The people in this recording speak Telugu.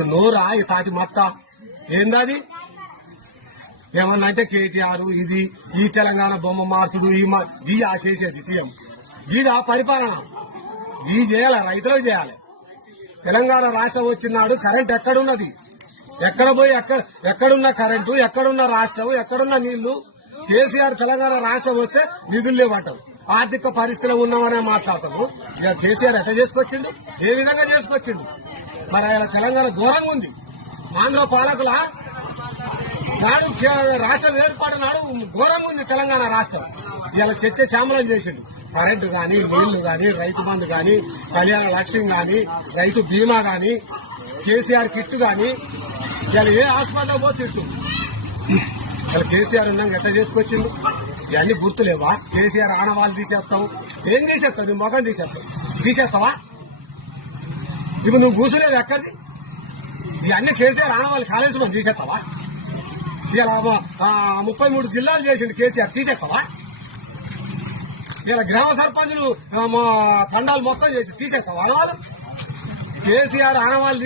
ఇప్పుడు నోరా ఈ తాటి మట్ట. ఏందది? ఏమన్నా అంటే కేటీఆర్ ఇది ఈ తెలంగాణ బొమ్మ మార్చుడు ఈ ఈ ఆ సీఎం. ఇది ఆ పరిపాలన. ఈ చేయాలి రైతులకు చేయాలి. తెలంగాణ రాష్ట్రం వచ్చినాడు కరెంట్ ఎక్కడున్నది? ఎక్కడ పోయి ఎక్కడ ఎక్కడున్న కరెంటు ఎక్కడున్న రాష్ట్రం ఎక్కడున్న నీళ్ళు? కేసీఆర్ తెలంగాణ రాష్ట్రం వస్తే నిధులు లేవటం. ఆర్థిక పరిస్థితిలో ఉన్నామనే మాట్లాడతాము. ఇక కేసీఆర్ ఎట్లా చేసుకొచ్చిండు? ఏ విధంగా చేసుకొచ్చిండు? మరి ఆయన తెలంగాణ ఘోరంగా ఉంది. ఆంధ్ర పాలకుల నాడు కే- రాష్ట్రం ఏర్పాటు నాడు ఘోరంగా ఉంది తెలంగాణ రాష్ట్రం. ఇలా చర్చ శ్యామలం చేసిండు. కరెంటు కానీ నీళ్ళు కానీ రైతు బంధు కానీ కళ్యాణ లక్ష్యం కానీ రైతు బీమా కానీ కేసీఆర్ కిట్ కానీ ఇలా ఏ హాస్పిటల్ పోతే ఇలా కేసీఆర్ ఉన్నాక ఎట్లా చేసుకొచ్చిండు? ఇవన్నీ గుర్తులేవా? కేసీఆర్ ఆనవాళ్ళు తీసేస్తావు. ఏం తీసేస్తావు? నీ మొఖం తీసేస్తావు. తీసేస్తావా? ఇప్పుడు నువ్వు కూర్చునేది ఎక్కడిది? ఇవన్నీ కేసీఆర్ ఆనవాళ్ళు కాలేజీలో తీసేస్తావా? ఇలా ముప్పై మూడు జిల్లాలు చేసిండు కేసీఆర్ తీసేస్తావా? ఇలా గ్రామ సర్పంచులు మా తండాలు మొత్తం చేసి తీసేస్తావా? ఆనవాళ్ళు కేసీఆర్ ఆనవాళ్ళు